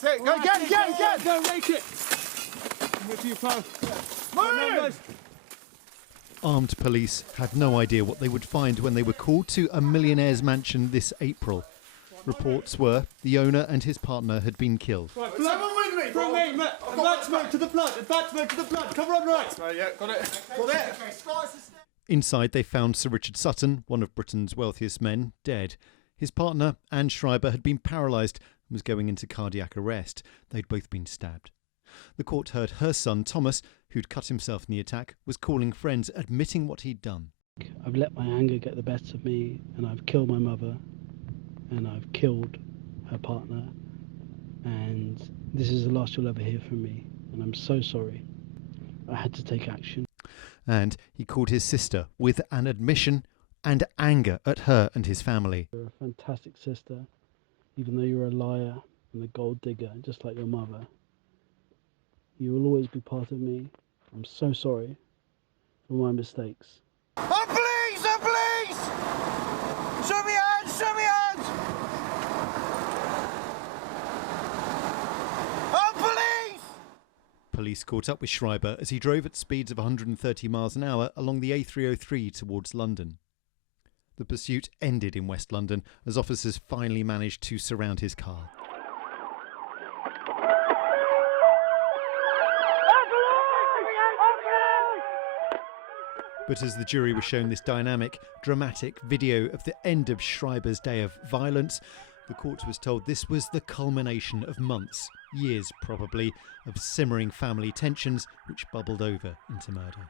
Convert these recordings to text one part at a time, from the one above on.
That's it. Go again. Go, rake it. I'm with you, pal. Move! Armed police had no idea what they would find when they were called to a millionaire's mansion this April. Reports were the owner and his partner had been killed. Right, Someone with me! from me, advance mode to the flood, cover on right. Yeah, got it. Got it. Inside they found Sir Richard Sutton, one of Britain's wealthiest men, dead. His partner, Anne Schreiber, had been paralysed and was going into cardiac arrest. They'd both been stabbed. The court heard her son, Thomas, who'd cut himself in the attack, was calling friends, admitting what he'd done. I've let my anger get the best of me, and I've killed my mother, and I've killed her partner, and this is the last you'll ever hear from me, and I'm so sorry. I had to take action. And he called his sister with an admission and anger at her and his family. You're a fantastic sister, even though you're a liar and a gold digger, just like your mother. You will always be part of me. I'm so sorry for my mistakes. Oh, please! Oh, please! Show me hands! Show me hands! Oh, police! Police caught up with Schreiber as he drove at speeds of 130 miles an hour along the A303 towards London. The pursuit ended in West London as officers finally managed to surround his car. But as the jury was shown this dynamic, dramatic video of the end of Schreiber's day of violence, the court was told this was the culmination of months, years probably, of simmering family tensions which bubbled over into murder.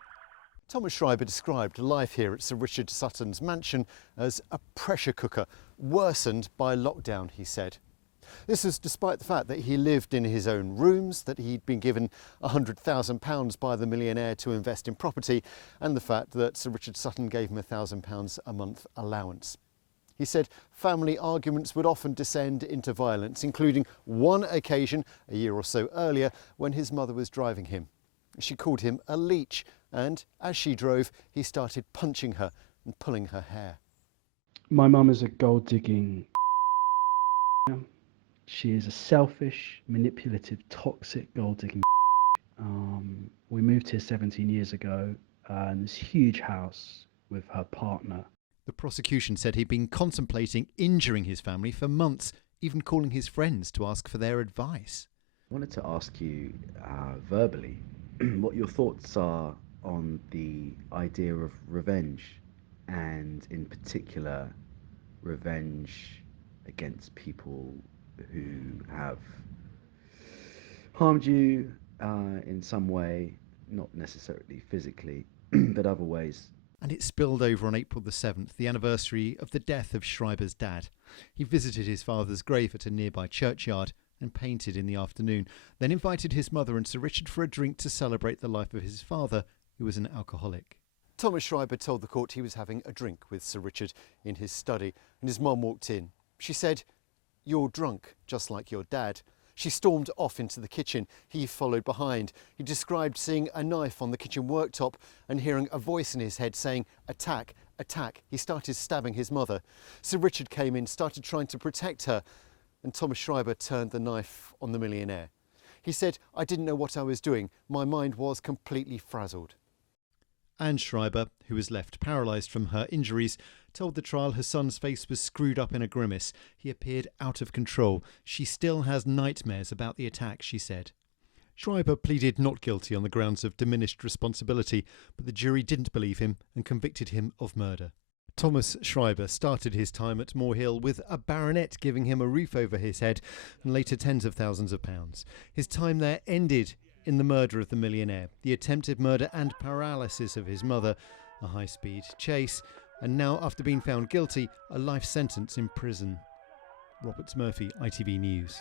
Thomas Schreiber described life here at Sir Richard Sutton's mansion as a pressure cooker, worsened by lockdown, he said. This was despite the fact that he lived in his own rooms, that he'd been given £100,000 by the millionaire to invest in property, and the fact that Sir Richard Sutton gave him £1,000 a month allowance. He said family arguments would often descend into violence, including one occasion a year or so earlier when his mother was driving him. She called him a leech, and as she drove, he started punching her and pulling her hair. My mum is a gold-digging. She is a selfish, manipulative, toxic gold-digging. We moved here 17 years ago in this huge house with her partner. The prosecution said he'd been contemplating injuring his family for months, even calling his friends to ask for their advice. I wanted to ask you verbally what your thoughts are on the idea of revenge, and in particular revenge against people who have harmed you in some way, not necessarily physically, but other ways. And it spilled over on April the 7th, the anniversary of the death of Schreiber's dad. He visited his father's grave at a nearby churchyard and painted in the afternoon, then invited his mother and Sir Richard for a drink to celebrate the life of his father, who was an alcoholic. Thomas Schreiber told the court he was having a drink with Sir Richard in his study, and his mum walked in. She said, "You're drunk, just like your dad." She stormed off into the kitchen. He followed behind. He described seeing a knife on the kitchen worktop and hearing a voice in his head saying, "Attack, attack." He started stabbing his mother. Sir Richard came in, started trying to protect her, and Thomas Schreiber turned the knife on the millionaire. He said, "I didn't know what I was doing. My mind was completely frazzled." Anne Schreiber, who was left paralysed from her injuries, told the trial her son's face was screwed up in a grimace. He appeared out of control. She still has nightmares about the attack, she said. Schreiber pleaded not guilty on the grounds of diminished responsibility, but the jury didn't believe him and convicted him of murder. Thomas Schreiber started his time at Moor Hill with a baronet giving him a roof over his head and later tens of thousands of pounds. His time there ended in the murder of the millionaire, the attempted murder and paralysis of his mother, a high-speed chase, and now, after being found guilty, a life sentence in prison. Robert Murphy, ITV News.